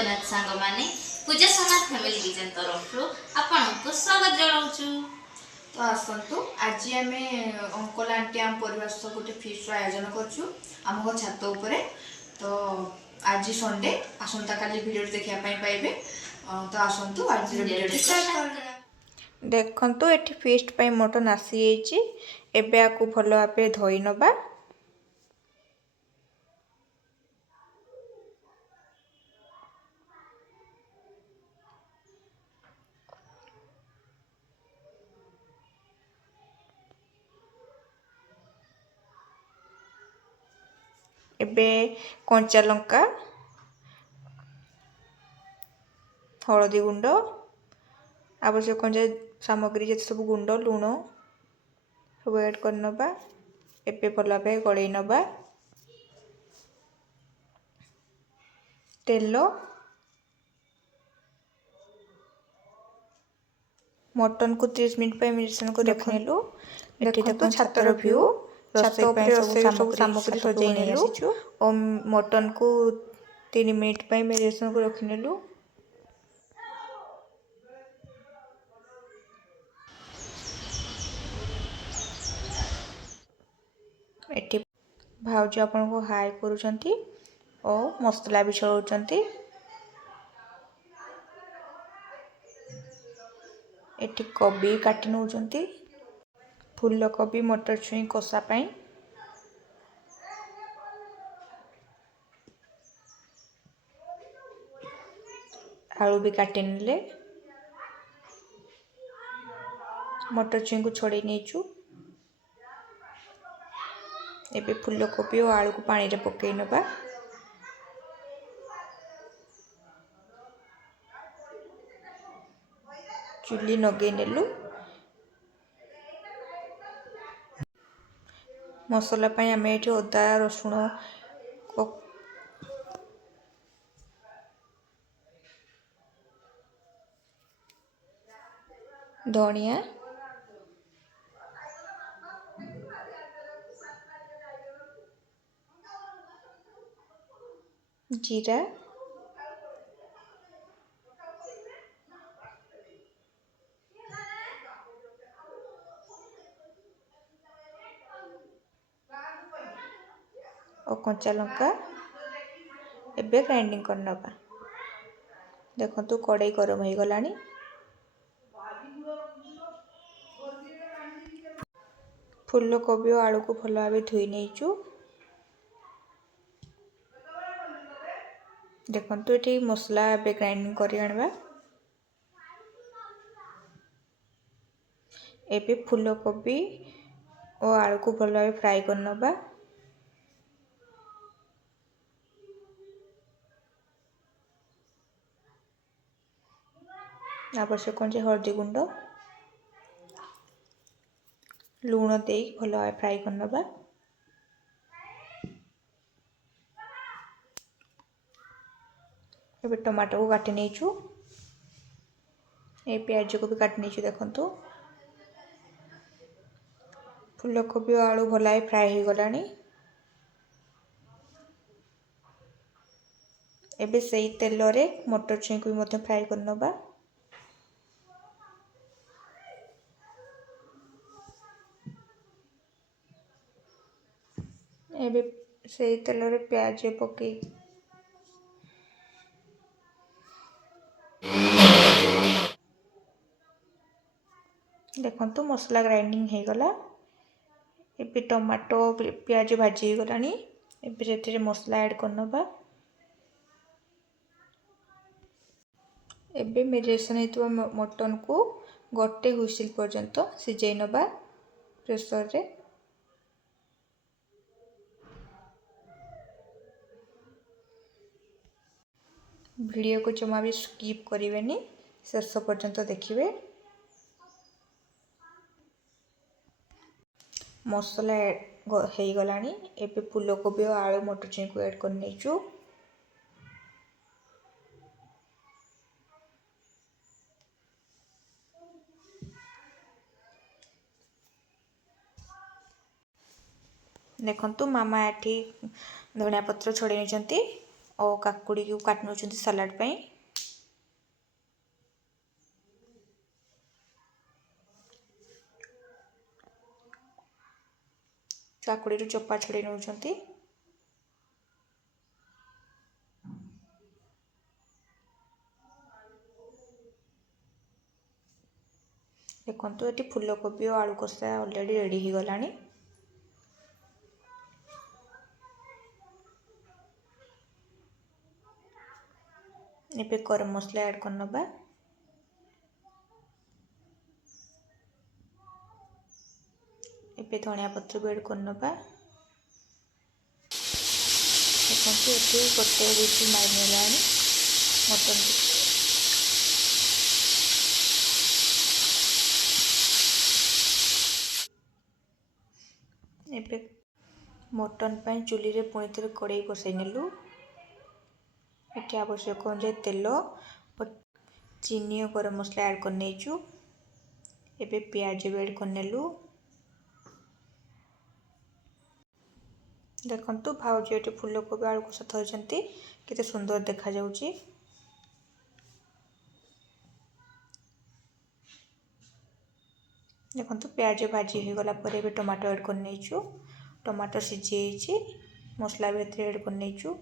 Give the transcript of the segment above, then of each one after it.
जगन्नाथ सांग माने पूजा समाज फैमिली किचन तरफ आपको स्वागत जनाऊँ। तो आसतु आज आम अंकल आंटी आम परिवार सह गोटे फिस्ट आयोजन करम घर छात उपर। तो आज संडे आसंता काली भिडियो देखापी पाइबे। तो आसतु आज देखंतु एठी फिस्ट पाई मटन आसी एची एबे आकु भलो भाबे धोई नबा। एबे कंचा लंका हलदी गुंड आवश्यक सामग्री जे सब गुंड लुण सब ऐड कर नबा। एबे भला भाबे गळै नबा। तेल मटन को 30 मिनट पे मिश्रण को रखनेलु। एठी देखो छातर व्यू छात ऊपर सब सामग्री सजाई नेलु और मटन को 3 मिनट पे मिश्रण को रखनेलु। एठी भाउज आपन को हाई करूचंती और मसला भी छलौचंती। एठी कोबी काटी नउचंती फूल कोबी मटर छुई कषा पाई। आलू भी काटी नेले मटर छुई को छोड़े नेचु। एबे फूल कोबी और आलू को पानी रे पकई नबा। चुली नगे नेलु मसला पाई आमे एठी अदा रसुण धनिया जीरा और कंचा लंका एबे ग्राइंडिंग कर नबा। देखंतु कड़ाई गरम हो गलानी। फूल कोबी और आलू को भल भाबे धोई नेचु। देखंतु एठी मसला एबे ग्राइंडिंग करि आनबा। एबे फूल कोबी और आलू को भल भाबे फ्राई कर नबा। आवश्यक हल्दी गुंड लुण दे भल भाबे फ्राई कर नबा। एबे टमाटो को काटी नेचु। ए प्याज को भी काटी नेचु। देखंतु फूल कोबी और आलू भल भाबे फ्राई हो गलानी। एबे सही तेल रे मटर छुई को भी फ्राई कर नबा। एबे सही तेल रे प्याज पकई देखंतु मसला ग्राइंडिंग हो गला। एबे टमाटो प्याज भाजी हो गलानी। एबे जेते मसला ऐड कर नबा। एबे मेरिनेशन हेतु मटन को गोटे हुइसिल पर्यंत सिझाई नबा प्रेशर रे। वीडियो को जमा भी स्किप करिवेनी शेष पर्यंत देखिए। मसला हो गलानी। एबे फूल कोबी और आलू मटर छुई को ऐड कर नेचु। देखंतु मामा एठी धनिया पत्र छोड़े नेचंती और काकुड़ी को काट नौ सलाड पे काकुड़ी चोपा छड़े नौ देखो ये फूलकोबी और आलू कषा ऑलरेडी रेडी हो गलानी। एबे गरम मसला ऐड करनबा। एबे धनिया पत्र भी ऐड करनबा। देखो ये गोटे विसिल मारिनेलानी मटन एबे मटन पाई चुली रे पुणी थे कड़ाई बसई नेलु। ये आवश्यक अनुसार तेल और चीनी और गरम मसला ऐड कर नेचु। एबे प्याज भी ऐड कर नेलु। देखंतु भाउजी ये फूलकोबी आलू कषा थोइछंती केते सुंदर देखा जाउची। देखंतु प्याज भाजी हो गला पर एबे टमाटो ऐड कर नेचु। टमाटो सिझी मसला भी ऐड कर नेचु।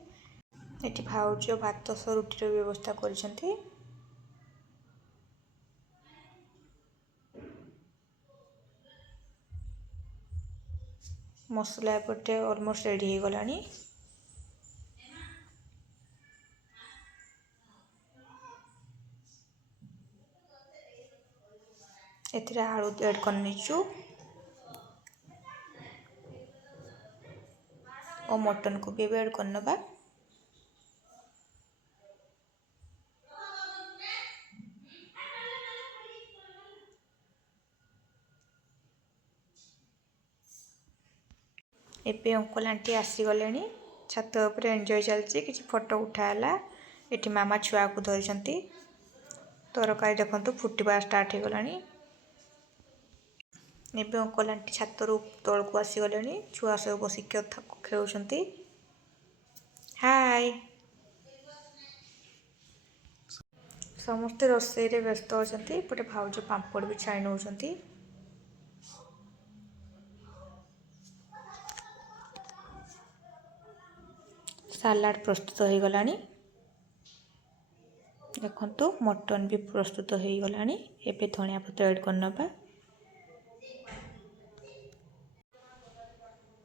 एटी भाउजी भात सह रुटी व्यवस्था करिसेंती। मसला एपटे ऑलमोस्ट रेडी हो गलानी। एथिरे आलू ऐड कर नेचु और मटन को भी ऐड करनबा। एबे अंकल आंटी आसीगले छात उपर एंजॉय चलती किसी फोटो उठाला। ये मामा छुआ को धरी तरकारी देखो फुटवा स्टार्ट हो गलानी। एबे अंकल आंटी छात तल को आसीगले छुआ सब बसिक खेलुंट। हाय समस्ते रोसई रे व्यस्त अच्छा। पटे भाउज पांपड़ भी छाई नौ। सालाड प्रस्तुत हो गलानी। देखंतु मटन भी प्रस्तुत हो गलानी। एबे धनिया पत्र ऐड करनबा।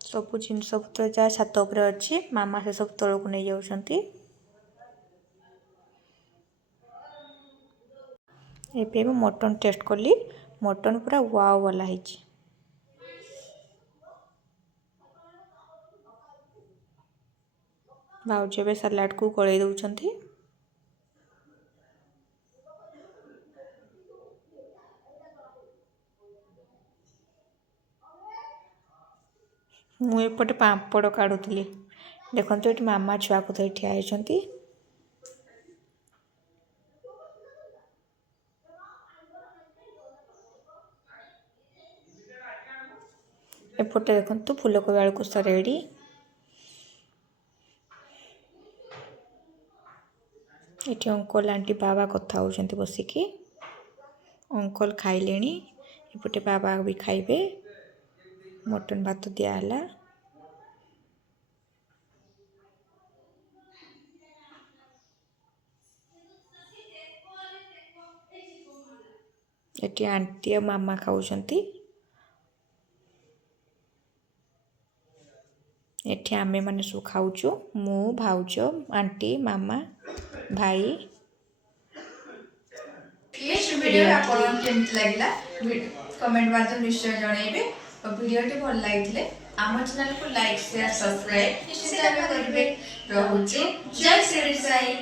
सब जिनस पत्र जहाँ छात उपर अच्छी मामा से सब तल को नहीं जाउछंती। एबे मटन टेस्ट कली मटन पूरा वाव वाला है। भाउज ए सलाड को गलई दउछंती। मु एपटे पांपड़ काढ़ुली। देखो ये मामा छुआ को धरी ठिया होती। एपटे देखो फूलकोबी आलू कषा रेडी। ये अंकल आंटी बाबा कथा होती बसिकी। अंकल खाइले एपटे बाबा भी खाइबे। मटन भात दियाला। ये आंटी और मामा खाऊंती। एठी आमे माने सब खाऊचु मु भाउज आंटी मामा भाई। नेक्स्ट वीडियो आपन केमति लागला कमेंट माध्यम निश्चय जणाइबे। और वीडियो टी भल लागिले आम चैनल को लाइक शेयर सब्सक्राइब निश्चित भाबे करिवे। रहूची जय श्री साई।